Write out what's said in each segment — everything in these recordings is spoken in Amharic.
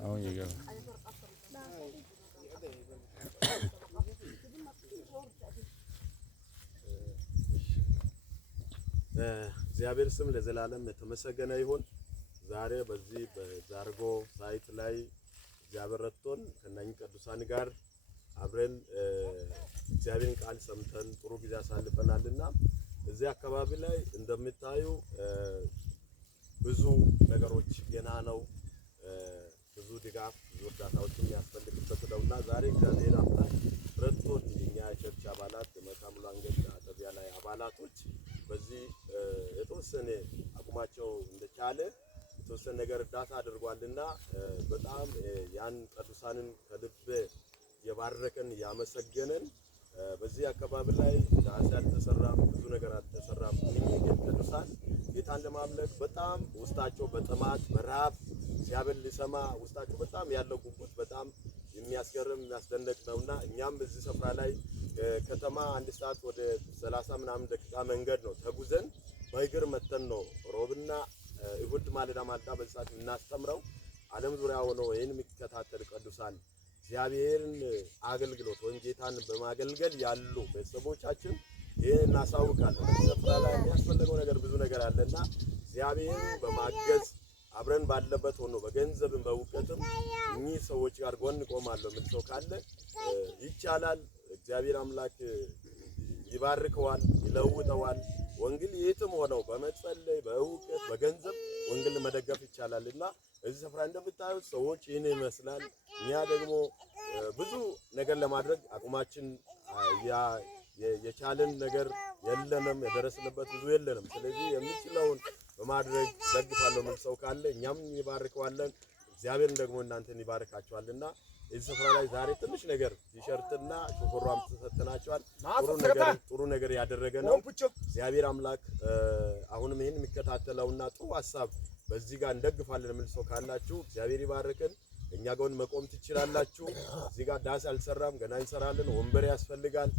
አሁን ይገባ እግዚአብሔር ስም ለዘላለም የተመሰገነ ይሁን። ዛሬ በዚህ በዛርጎ ሳይት ላይ እግዚአብሔር ረድቶን ከነኝ ቅዱሳን ጋር አብረን እግዚአብሔርን ቃል ሰምተን ጥሩ ጊዜ አሳልፈናልና እዚህ አካባቢ ላይ እንደምታዩ ብዙ ነገሮች ገና ነው። ብዙ ድጋፍ ብዙ እርዳታዎችም ያስፈልግበት ነውና ዛሬ ከሌላ አምላክ ረድቶን የኛ ቸርች አባላት መልካም ወንጌል አጥቢያ ላይ አባላቶች በዚህ የተወሰነ አቁማቸው እንደቻለ የተወሰነ ነገር እርዳታ አድርጓልና በጣም ያን ቅዱሳንን ከልብ የባረከን ያመሰገነን። በዚህ አካባቢ ላይ ዳስ ያልተሰራም ብዙ ነገር አልተሰራም። እነኚህ ቅዱሳን ጌታን ለማምለክ በጣም ውስጣቸው በጥማት በረሃብ ሲያበል ሊሰማ ውስጣቸው በጣም ያለው ጉጉት በጣም የሚያስገርም የሚያስደንቅ ነውና እኛም በዚህ ስፍራ ላይ ከተማ አንድ ሰዓት ወደ 30 ምናምን ደቂቃ መንገድ ነው ተጉዘን በእግር መተን ነው ሮብና እሁድ ማለዳ በዚህ ሰዓት እናስተምረው ዓለም ዙሪያ ሆኖ ይሄን የሚከታተል ቅዱሳን እግዚአብሔርን አገልግሎት ወይም ጌታን በማገልገል ያሉ ቤተሰቦቻችን ይሄን እናሳውቃለን። ስፍራ ላይ የሚያስፈልገው ነገር ብዙ ነገር አለና እግዚአብሔርን በማገዝ አብረን ባለበት ሆኖ በገንዘብም በእውቀትም እኚህ ሰዎች ጋር ጎን ቆማለሁ ምን ሰው ካለ ይቻላል። እግዚአብሔር አምላክ ይባርከዋል፣ ይለውጠዋል። ወንጌል የትም ሆነው በመጸለይ በእውቀት በገንዘብ ወንጌል መደገፍ ይቻላልና እዚህ ስፍራ እንደምታዩት ሰዎች ይሄን ይመስላል። እኛ ደግሞ ብዙ ነገር ለማድረግ አቁማችን የቻለን ነገር የለንም፣ የደረስንበት ብዙ የለንም። ስለዚህ የምንችለውን በማድረግ ደግፋለሁ ምን ሰው ካለ እኛም ይባርከዋለን፣ እግዚአብሔርን ደግሞ እናንተን ይባርካችኋልና እዚህ ስፍራ ላይ ዛሬ ትንሽ ነገር ቲሸርትና ሹፈሯም ተሰጥተናቸዋል። ጥሩ ነገር ያደረገ ነው እግዚአብሔር አምላክ። አሁንም ይሄን የሚከታተለውና ጥሩ ሐሳብ በዚህ ጋር እንደግፋለን ምን ሰው ካላችሁ እግዚአብሔር ይባርከን። እኛ ጋር መቆም ትችላላችሁ። እዚህ ጋር ዳስ አልሰራም፣ ገና እንሰራለን። ወንበር ያስፈልጋል።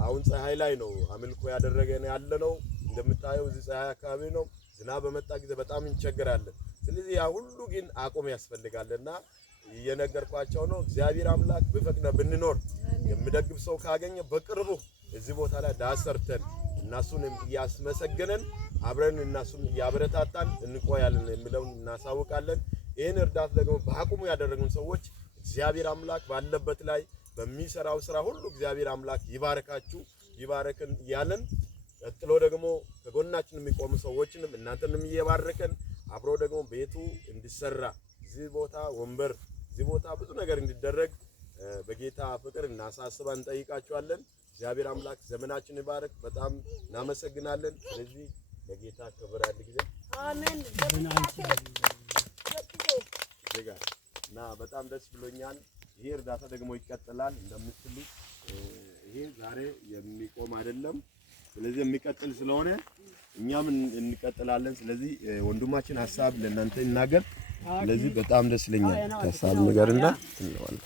አሁን ፀሐይ ላይ ነው አምልኮ ያደረገን ያለነው። እንደምታየው እዚህ ፀሐይ አካባቢ ነው። ዝናብ በመጣ ጊዜ በጣም እንቸገራለን። ስለዚህ ያ ሁሉ ግን አቆም ያስፈልጋልና እየነገርኳቸው ነው። እግዚአብሔር አምላክ በፈቅደ ብንኖር የምደግፍ ሰው ካገኘ በቅርቡ እዚህ ቦታ ላይ ዳስ ሰርተን እናሱን ያስመሰገነን አብረን እናሱን ያበረታታን እንቆያለን የሚለውን እናሳውቃለን። ይሄን እርዳታ ደግሞ በአቁሙ ያደረጉን ሰዎች እግዚአብሔር አምላክ ባለበት ላይ በሚሰራው ስራ ሁሉ እግዚአብሔር አምላክ ይባረካችሁ ይባረከን ያለን። ቀጥሎ ደግሞ ከጎናችን የሚቆሙ ሰዎችንም እናንተንም እየባረከን አብሮ ደግሞ ቤቱ እንዲሰራ እዚህ ቦታ ወንበር እዚህ ቦታ ብዙ ነገር እንዲደረግ በጌታ ፍቅር እናሳስባን እንጠይቃችኋለን። እግዚአብሔር አምላክ ዘመናችን ይባርክ። በጣም እናመሰግናለን። ስለዚህ ለጌታ ክብር ያለ ጊዜ አሜን። እና በጣም ደስ ብሎኛል። ይሄ እርዳታ ደግሞ ይቀጥላል እንደምትሉ ይሄ ዛሬ የሚቆም አይደለም። ስለዚህ የሚቀጥል ስለሆነ እኛም እንቀጥላለን። ስለዚህ ወንድማችን ሐሳብ ለእናንተ ይናገር። ስለዚህ በጣም ደስ ይለኛል። ሐሳብ ነገርና እንለዋለን